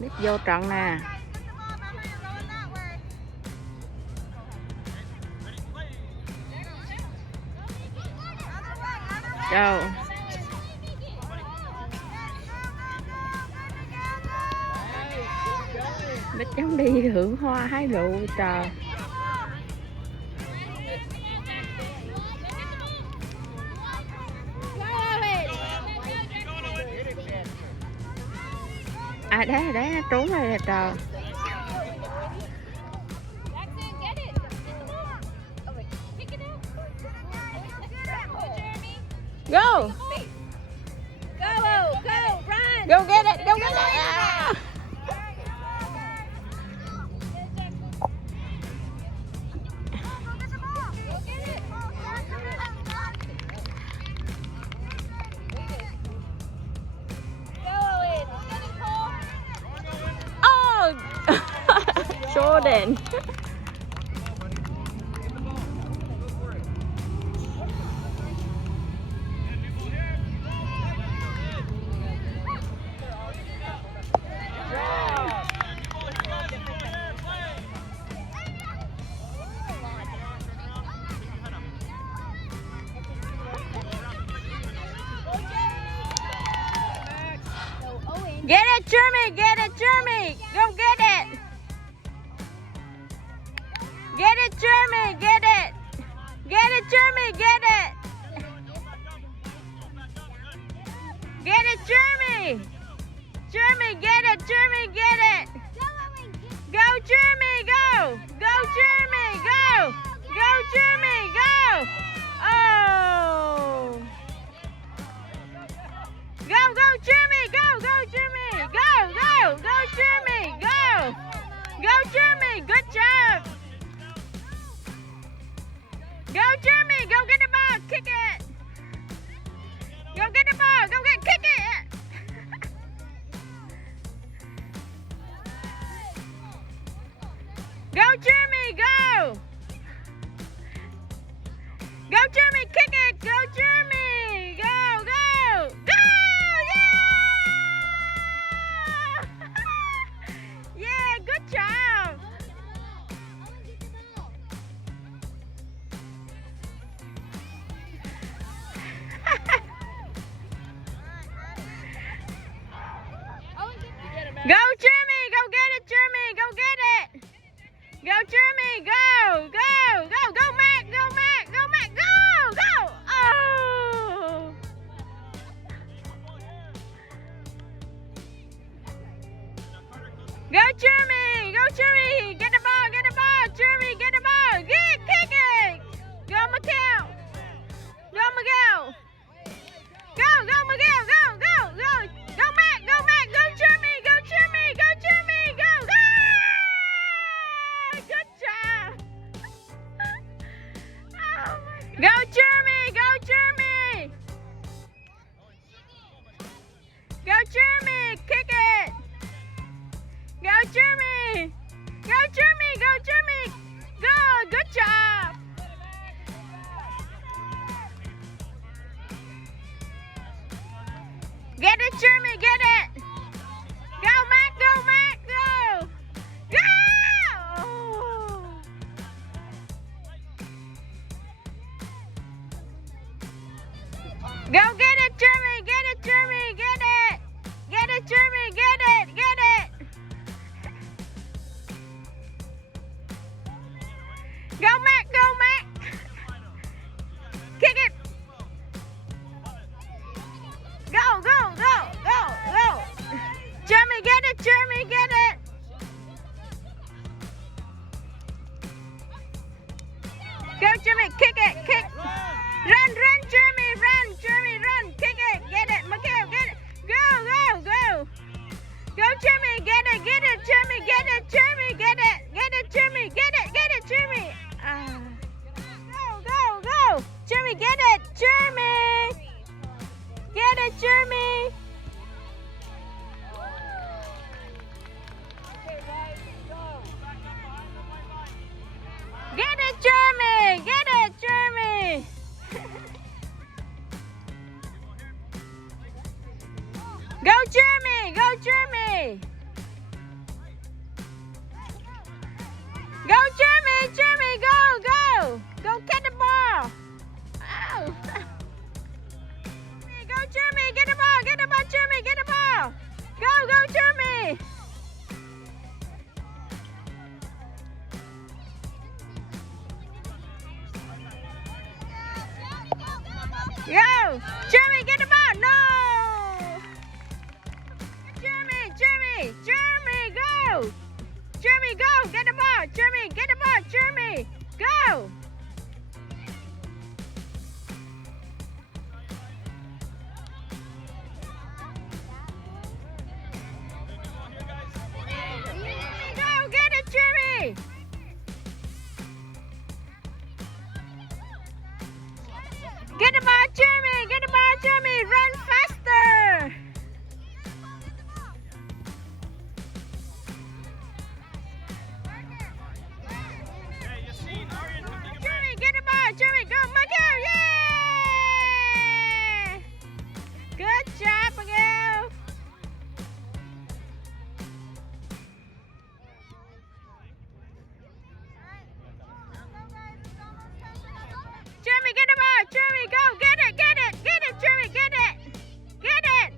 Biết vô trận nè. Go. Biết cháu đi hưởng hoa hái lụ trời. À đấy trốn rồi nè trời. Go. Go, run. Go get it. Go get it. Ah. Oh. Jordan. Get it, Jeremy! Get it, Jeremy! Go get it! Get it, Jeremy! Get it! Get it, Jeremy! Get it! Get it, Jeremy! Jeremy, get it! Jeremy, get it! Go, Jeremy! Go! Go, Jeremy! Go! Go, Jeremy! Go! Oh! Go, Jeremy! Go, Jeremy! Go, Jeremy! Go! Go, Jeremy! Good job! Go, Jeremy! Go get the ball! Kick it! Go get the ball! Kick it! Go, Jeremy! Go! Go, Jeremy! Kick it! Go, Jeremy! Go! Go! Yeah, good job. Go, Jeremy. Go get it, Jeremy. Go get it. Go, Jeremy. Go. Go, Mac. Go. Oh. Go, Jeremy. Get the ball. Jeremy, get the ball. Kick it. Go, Miguel. Go, Miguel. Go, Mac. Go, Jeremy. Go. Good job. Oh my God. Go, Jeremy. Go, Jeremy. Kick it. Go, Jeremy. Go. Good job. Get it, Jeremy. Get it. Go, Mac. Go. Go get it, Jeremy. Get it. Get it, Jeremy. Get it. Go, Mac. Kick it. Go. Go! Jeremy, get the ball! No! Jeremy, go! Jeremy, go! Get the ball! Jeremy, get the ball! Jeremy, go! Go! Get it, Jeremy! Get the ball, Jeremy! Get the ball, Jeremy! Run faster! Jeremy, get the ball! Jeremy, go! Miguel! Yay! Good job, Miguel! Jeremy, get the ball! Jeremy, go! Get it! Get it! Get it, Jeremy! Get it! Get it!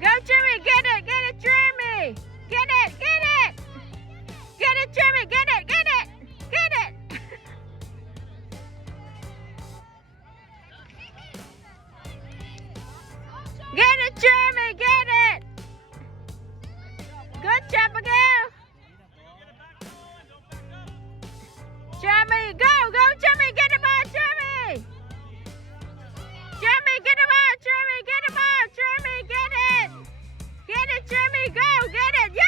Go, Jeremy! Get it! Get it, Jeremy! Get it! Get it! Get it, Jeremy! Get it! Get it! Get it! Get it, Jeremy! Get it! Good job, Miguel! Jeremy, go! Go, Jeremy! Get the ball, Jeremy! Jeremy, get the ball! Jeremy, get the ball! Jeremy, get it! Get it, Jeremy! Go! Get it! Yeah!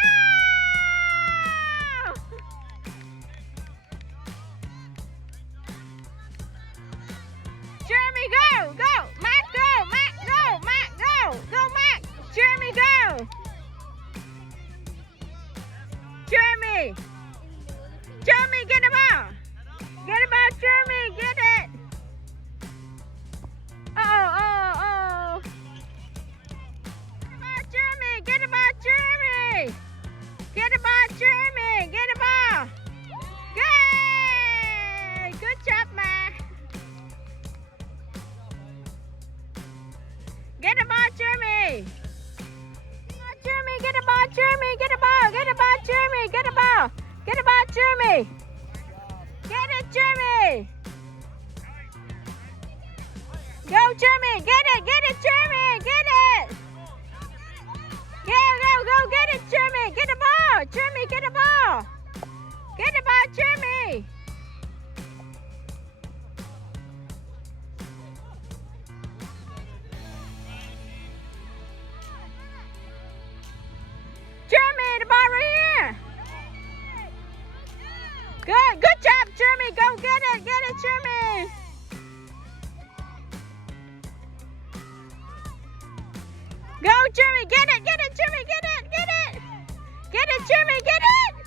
Jeremy, go! Go! Mac, go! Mac, go! Mac, go! Go, Mac! Jeremy, go! Jeremy! Jeremy, get the ball! Get the ball, Jeremy! Get it! Oh. Get the ball, Jeremy! Get the ball, Jeremy! Get the ball! Yay! Good job, Mac! Get the ball, Jeremy! Jeremy, get the ball, Jeremy! Get the ball! Get the ball, Jeremy! Get the ball! Get the ball, Jeremy! Get it, Jeremy! Go, Jeremy! Get it! Get it, Jeremy! Get it! Go! Get it, Jeremy! Get the ball! Jeremy, get the ball! Get the ball, Jeremy! Jeremy, the ball right here! Good job, Jeremy! Go get it! Get it, Jeremy! Go, Jeremy! Get it! Get it, Jeremy! Get it! Get it! Get it, Jeremy! Get it!